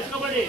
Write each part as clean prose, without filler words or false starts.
ಇಸ್ಕೊಬೇಡಿ.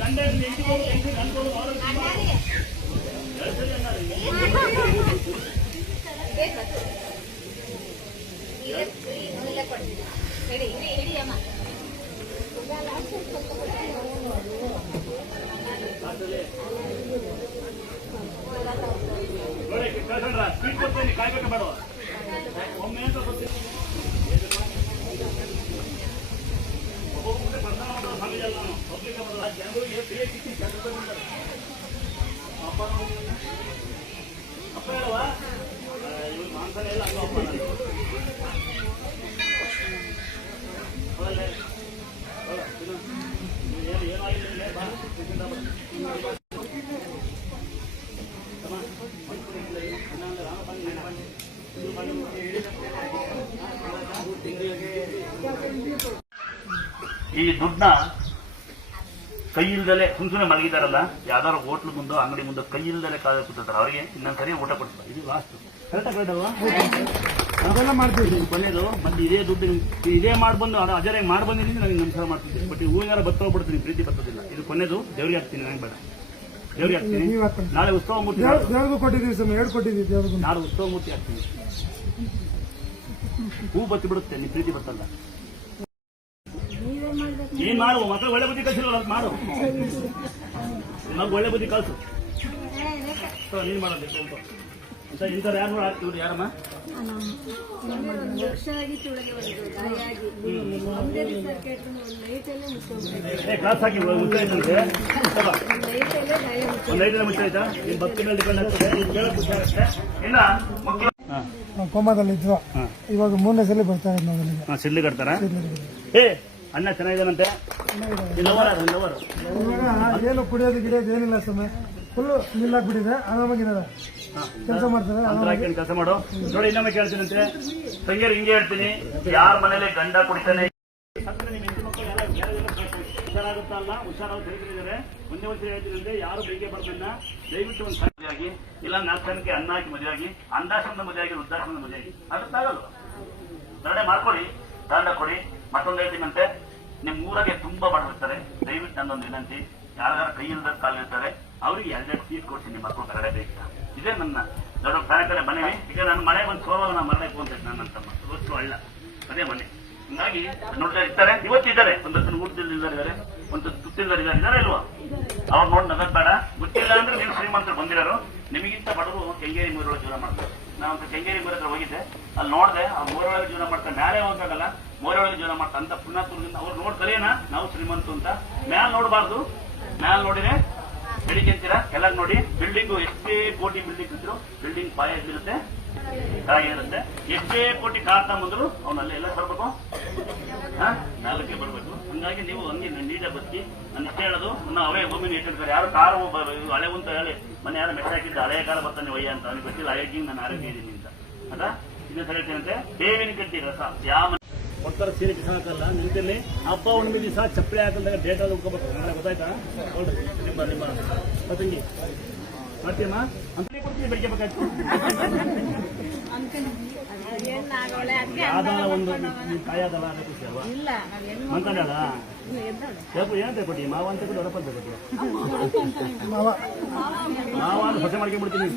ಗಂಡ ಅನ್ಕೊಂಡು ಸ್ವೀಟ್ ಕೊಡ್ತೀನಿ, ಕಾಯ್ಬೇಕು ಬೇಡ ಒಮ್ಮೆ ಅಂತ ಬರ್ತೀನಿ. ಜನರಿಗೆ ಫ್ರೀ ಸಿಕ್ಕಿ ಅಪ್ಪ ಅಪ್ಪ ಹೇಳುವ ಇವ್ರು ಮಾಂಸನೇ ಇಲ್ಲ ಅಪ್ಪ ಏನಾಗಿಲ್ಲ ಬಾ ಈ ದುಡ್ಡನ್ನ ಕೈ ಇಲ್ದಲೆ ಸುಮ್ಮನೆ ಮಲಗಿದಾರಲ್ಲ, ಯಾವ್ದಾರು ಹೋಟ್ಲ್ ಮುಂದೋ ಅಂಗಡಿ ಮುಂದೋ ಕೈ ಇಲ್ದಲೆ ಕಾಲ ಕೂತಾರೆ, ಅವರಿಗೆ ಇನ್ನೊಂದ್ಸರಿ ಊಟ ಕೊಡ್ತಾರೆ. ಇದು ಲಾಸ್ಟ್ ಕರೆಕ್ಟಾಗಲ್ವಾ? ಅದೆಲ್ಲ ಮಾಡ್ತೀವಿ ಕೊನೆಯದು. ಮತ್ತೆ ಇದೇ ದುಡ್ಡು ಇದೇ ಮಾಡ್ಬಂದು ಅದು ಅಜರ ಮಾಡ್ಬಂದಿದ್ದೀನಿ, ನನಗೆ ನಮಸ್ಕಾರ ಮಾಡ್ತಿದ್ದೆ. ಬಟ್ ಹೂವಿನಾರ ಬತ್ತೋಗ್ಬಿಡ್ತೀನಿ, ಪ್ರೀತಿ ಬರ್ತದಿಲ್ಲ. ಇದು ಕೊನೆಯದು ದೇವ್ರಿಗೆ ಹಾಕ್ತೀನಿ, ನನಗೆ ಬೇಡ. ದೇವ್ರಿಗೆ ಹಾಕ್ತೀನಿ. ನಾಳೆ ಉತ್ಸವ ಮೂರ್ತಿ ಕೊಟ್ಟಿದ್ದೀವಿ, ನಾಳೆ ಉತ್ಸವ ಮೂರ್ತಿ ಹಾಕ್ತೀನಿ. ಹೂ ಬತ್ತಿ ಬಿಡುತ್ತೆ, ನೀ ಪ್ರೀತಿ ಬರ್ತಲ್ಲ. ಏನ್ ಮಾಡು, ಮಕ್ಕಳು ಒಳ್ಳೆ ಬುದ್ಧಿ ಕಲಿಸಿಲ್ಲ ಮಾಡು, ಮಗ ಒಳ್ಳೆ ಬುದ್ಧಿ ಕಲ್ಸು. ನೀನ್ ಮಾಡೋದು ಇಂಥವ್ರು ಯಾರು ಇವ್ರು ಯಾರಮ್ಮ? ಕ್ಲಾಸ್ ಹಾಕಿ ಮುಚ್ಚಾಯ್ತಂತೆ, ಒಂದು ಲೈಟಲ್ಲೇ ಮುಚ್ಚಾಯ್ತಾ? ನಿಮ್ ಭಕ್ತಿ ಮೇಲೆ ಡಿಪೆಂಡ್ ಆಗ್ತದೆ, ಕೇಳಕ್ ಖುಷಿ ಆಗುತ್ತೆ. ಇಲ್ಲ ಕೋಮಾದಲ್ಲಿ ಇದ್ವಾ, ಇವಾಗ 3ನೇ ಸಲ ಬರ್ತಾ ಇದ್ದ ಸಿಡ್ಲಿ ಕಟ್ತಾರ. ಏ ಅಣ್ಣ ಚೆನ್ನಾಗಿದ್ದಾನಂತೆ, ಏನು ಕುಡಿಯೋದು ಗಿಡಿಯೋದು ಏನಿಲ್ಲ ಸಮಯ ಫುಲ್ ನಿಲ್ಲಾಕ್ಬಿಟ್ಟಿದೆ, ಆರಾಮಾಗಿದ್ದಾರೆ, ಕೆಲಸ ಮಾಡ್ತಾರೆ. ಕೆಲಸ ಮಾಡು ನೋಡಿ. ಇನ್ನೊಮ್ಮೆ ಕೇಳ್ತೀನಂತೆ ತಂಗಿಯರು ಹಿಂಗೆ ಹೇಳ್ತೀನಿ, ಯಾರ ಮನೇಲಿ ಗಂಡ ಕುಡಿತಾನೆ ಹುಷಾರಾಗುತ್ತಲ್ಲ, ಹುಷಾರಾಗಿ ತಿಳಿದಿದ್ದಾರೆ. ಒಂದೇ ವರ್ಷ ಹೇಳ್ತೀನಂತೆ, ಯಾರು ಬೇಗ ಬರ್ದನ್ನ ದಯವಿಟ್ಟು ಒಂದು ಮದುವೆಯಾಗಿ, ಇಲ್ಲ 4 ಜನಕ್ಕೆ ಅನ್ನ ಹಾಕಿ ಮದುವೆಯಾಗಿ, ಅಂದಾಶ್ರಮದ ಮದುವೆಯಾಗಿ, ವೃದ್ಧಾಶ್ರಮದ ಮದುವೆಯಾಗಿ ಅದಕ್ಕಾಗಲ್ಲ. ದಂಡ ಮಾಡ್ಕೊಡಿ, ದಂಡ ಕೊಡಿ. ಮತ್ತೊಂದು ಹೇಳ್ತೀನಂತೆ, ನಿಮ್ ಊರಾಗೆ ತುಂಬಾ ಮಾಡಿರ್ತಾರೆ, ದಯವಿಟ್ಟು ನನ್ನೊಂದು ವಿನಂತಿ, ಯಾರ್ಯಾರ ಕೈ ಇಲ್ದ ಕಾಲಿರ್ತಾರೆ ಅವ್ರಿಗೆ 2 ಸೀಟ್ ಕೊಡ್ತೀನಿ, ನಿಮ್ಮ ಮಕ್ಕಳು ಕರಡೆ ಬೇಕು. ಇದೇ ನನ್ನ ದೊಡ್ಡ ಕಾರ್ಯಕ್ರಮ ಮನೆವಿ. ಈಗ ನನ್ನ ಮನೆ ಒಂದು ಸೋಲವ ನಾನು ಮರಬೇಕು ಅಂತ ನನ್ನಂತಮ್ಮ ಇವತ್ತು ಅಳ್ಳ ಅದೇ ಮನೆ. ಹೀಗಾಗಿ ನೋಡ್ತಾ ಇರ್ತಾರೆ, ಇವತ್ತಿದ್ದಾರೆ, ಒಂದಷ್ಟು ಊಟದಿದ್ದಾರೆ, ಒಂದು ತುತ್ತಿಲ್ದಾರಿದ್ದಾರೆ ಇಲ್ವಾ? ಅವ್ರು ನೋಡಿ ನಗದ್ ಬೇಡ. ಗೊತ್ತಿಲ್ಲ ಅಂದ್ರೆ ನೀವು ಶ್ರೀಮಂತರು ಬಂದಿರೋರು, ನಿಮಗಿಂತ ಬಡವರು ಕೆಂಗೇರಿ ಮೂರೊಳಗೆ ಜೀವನ ಮಾಡ್ತಾರೆ. ನಾವಂತ ಕೆಂಗೇರಿ ಮೂರ ಹತ್ರ ಹೋಗಿದ್ದೆ, ಅಲ್ಲಿ ನೋಡಿದೆ, ಆ ಮೂರೊಳಗೆ ಜೀವನ ಮಾಡ್ತಾರೆ. ಮ್ಯಾಲೆ ಹೋಗಲ್ಲ, ಮೂರೊಳಗೆ ಜೀವನ ಮಾಡ್ತಾರೆ ಅಂತ ಪುಣ್ಯಾತುರದಿಂದ ಅವ್ರು ನೋಡಿ ಕಲಿಯೋಣ, ನಾವು ಶ್ರೀಮಂತು ಅಂತ. ಮ್ಯಾಲ್ ನೋಡಬಾರ್ದು, ಮ್ಯಾಲ್ ನೋಡಿದ್ರೆ ಬೆಳಿಗ್ಗೆ ಅಂತೀರಾ, ಕೆಳಗೆ ನೋಡಿ. ಬಿಲ್ಡಿಂಗು ಎಷ್ಟೇ ಕೋಟಿ ಬಿಲ್ಡಿಂಗ್ ಇದ್ರು ಬಿಲ್ಡಿಂಗ್ ಪಾಯ ಇರುತ್ತೆ, ಇರುತ್ತೆ. ಎಷ್ಟೇ ಕೋಟಿ ಕಾರ್ ತಗೊಂಡ್ರು ಅವನಲ್ಲಿ ಎಲ್ಲ ಬರ್ಬೇಕು, ನಾಲ್ಕೇ ಬರ್ಬೇಕು. ಹಂಗಾಗಿ ನೀವು ಹಂಗೆ ನೀಟಾಗಿ ಬದುಕಿ. ನಾನು ಇಷ್ಟೇ ಹೇಳೋದು, ನಾವು ಅವೇ ಭೂಮಿನ ಇಟ್ಟಿರ್ತಾರೆ. ಯಾರು ಕಾರು ಹಳೆ ಅಂತ ಹೇಳಿ ಮನೆ ಯಾರು ಮೆಟ್ಟ ಹಾಕಿದ್ದು ಹಳೆಯ ಕಾಲ ಬರ್ತಾನೆ ಒಯ್ಯ ಅಂತ ಅವ್ನಿಗೆ ಗೊತ್ತಿಲ್ಲ, ಆರೋಗ್ಯ ನಾನು ಆರೋಗ್ಯ ಇದ್ದೀನಿ ಅಂತ. ಅದ ಇನ್ನೊಂದು ಹೇಳ್ತೀನಂತೆ, ಬೇವಿನ ಕಟ್ಟಿ ರಸ ಯಾವ ಕೊಡ್ತಾರೆ ಸೀರೆ ಹಾಕಲ್ಲ. ನಿಂತಲ್ಲಿ ಅಪ್ಪ ಒಂದು ದಿವಸ ಚಪ್ಪಲಿ ಹಾಕಲ್ದಾಗ ಡೇಟ್ ಅದು ಉಳ್ಕೋಬೇಕು, ಗೊತ್ತಾಯ್ತಾ? ನೋಡ್ರಿ ನಿಮ್ಮ ಪತಂಗಿ ಮಾಡ್ತೀಯಮ್ಮ ಅಂತ ಕೊಡ್ತೀನಿ, ಬೆಳಿಗ್ಗೆ ಬೇಕಾಯ್ತು. ಯಾವ್ದಾರ ಒಂದು ಕಾಯದಲ್ಲ ಅದೇ ಖುಷಿ ಅಲ್ವಾ? ಮಂತಾಡ ಏನಂತ ಕೊಟ್ಟಿ ಮಾವ ಅಂತ ಕೊಟ್ಟು ಹೊರಪ ಅಂತ ಕೊಟ್ಟಿ ಮಾವ ಅಂತ ಹೊಸೆ ಮಾಡ್ಕೊಂಡ್ಬಿಡ್ತೀನಿ.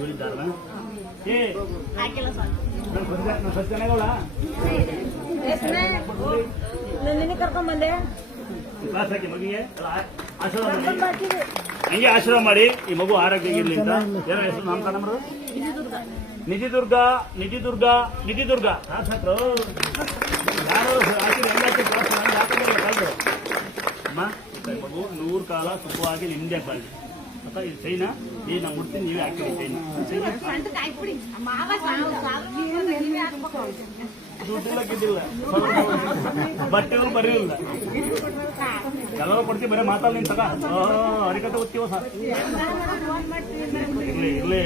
ಹೇಳಿದ್ದಾರ ಏ ನಾನು ಸ್ವಚ್ಛ ಚೆನ್ನಾಗವಳ ಕರ್ಕೊಂಡ್ ಬಂದೆ ಕ್ಲಾಸ್ ಹಾಕಿ ಮಗಿಗೆ ಆಶೀರ್ವಾದ ಹಂಗೆ ಆಶೀರ್ವಾದ ಮಾಡಿ ಈ ಮಗು ಆರೋಗ್ಯ ಇರಲಿ ಅಂತ. ಏನೋ ಹೆಸರು ನಾಮಕರಣ ಮಾಡೋದು ನಿಧಿದುರ್ಗ ಶಾಸಕರು ಯಾರು ಹಾಕಿದ್ರೆ ಅಮ್ಮ ಮಗು 100 ಕಾಲ ಸುಖವಾಗಿ ನಿಮ್ದೇ ಬಾಳಿ ಅಥವಾ ಇದು ಚೈನಾ ಈ ನಾವು ಮುಡ್ತೀನಿ ನೀವೇ ಹಾಕಿರಿ ಚೈನಾ ದುಡ್ಡಿಲ್ಲ ಗಿಡ್ಡಿಲ್ಲ ಬಟ್ಟೆಗಳು ಬರೀಲ್ಲ ಎಲ್ಲರೂ ಕೊಡ್ತೀವಿ ಬರೀ ಮಾತಾಡ ನೀನ್ ತಗ ಅರಿಕತೆ ಓದ್ತೀವ ಸರ್ ಇರ್ಲಿ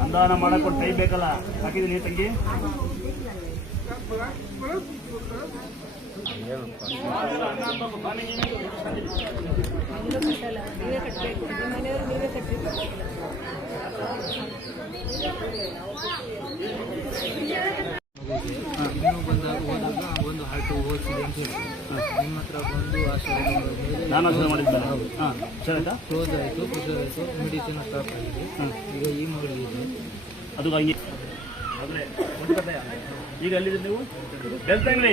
ಅನುದಾನ ಮಾಡಕ್ ಒಂದು ಟೈಮ್ ಬೇಕಲ್ಲ ಹಾಕಿದೀನಿ ತಂಗಿ ನೀವೇ ಕಟ್ಟಬೇಕು ಮನೆಯವರು ನೀವೇ ಕಟ್ಟಬೇಕು ಇನ್ನೂ ಬಂದಾಗ ಹೋದಾಗ ಒಂದು ಹಾರ್ಟ್ ಓದಿಸಿದೆ ಅಂತ ಹೇಳಿ ನಿಮ್ಮ ಹತ್ರ ಬಂದು ಆಶೀರ್ವಾದ ನಾನು ಆಶ್ರಯ ಮಾಡಿದ್ದೆ ಹಾಂ ಸರಿ ಕ್ಲೋಸ್ ಆಯಿತು ಆಯಿತು ಮೆಡಿಸಿನ್ ಸ್ಟಾಪ್ ಆಗಿದೆ ಈಗ ಈ ಮಗಳಿಗೆ ಅದು ಹಂಗೆ ಆದ್ರೆ ಈಗ ಅಲ್ಲಿದ್ದೀರಿ ನೀವು ಬೆಳ್ತಂಗಡಿ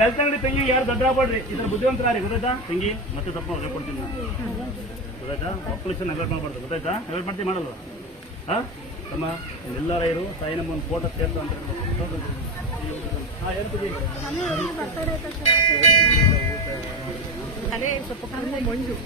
ಬೆಳ್ತಂಗಡಿ ತಂಗಿ ಯಾರು ದೊಡ್ಡ ಆಗ್ಬೇಡ್ರಿ ಈ ಥರ ಬುದ್ಧಿವಂತರಾರಿ ಗೊತ್ತಾಯ್ತಾ ತಂಗಿ ಮತ್ತೆ ತಪ್ಪ ಅವ್ರಿಗೆ ಕೊಡ್ತೀನಿ ನಾನು ಗೊತ್ತಾಯ್ತಾ ಮಕ್ಕಳು ನೆಗ್ಲೆಕ್ಟ್ ಮಾಡ್ಬಾರ್ದು ಗೊತ್ತಾಯ್ತಾ ನೆಗ್ಲೆಕ್ಟ್ ಮಾಡ್ತೀವಿ ಮಾಡಲ್ವ ಹಾಂ ತಮ್ಮ ಎಲ್ಲರ ಇರು ತಾಯಿ ನಮ್ಮ ಒಂದು ಫೋಟೋ ಸೇರ್ತು ಅಂತ ಹಾಂ ಹೇಳ್ತೀವಿ ತಲೆ ಸ್ವಲ್ಪ ಕಣ್ಣು ಮಂಜು